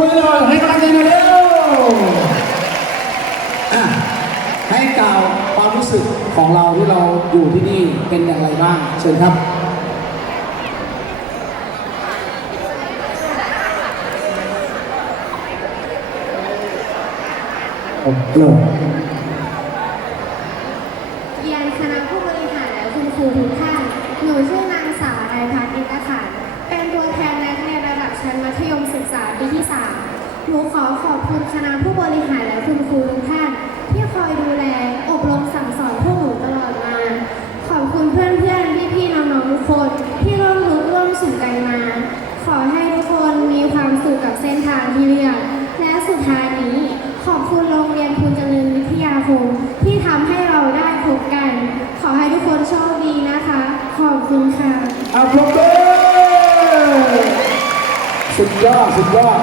มือหน่อยให้กำลังใจหน่อยเร็วอะให้กล่าวความรู้สึกของเราที่เราอยู่ที่นี่เป็นอย่างไรบ้าง เชิญครับโอ้โหเรียนคณะผู้บริหารและคุณครูทุกท่านหนู ธยมศึกษาปีที่ 3 หนูขอขอบคุณคณะผู้บริหารและคุณครูทุกท่าน ที่คอยดูแลอบรมสั่งสอนพวกหนูตลอดมา ขอบคุณเพื่อนๆพี่ๆน้องๆทุกคนที่ร่วมรุ้ร่วมสู่กันมา ขอให้ทุกคนมีความสุขกับเส้นทางที่เลือกและสุดท้ายนี้ ขอบคุณโรงเรียนภูนเจริญวิทยาคมที่ทำให้เราได้พบกัน ขอให้ทุกคนโชคดีนะคะ ขอบคุณค่ะอบมือ สุดยอด สุดยอด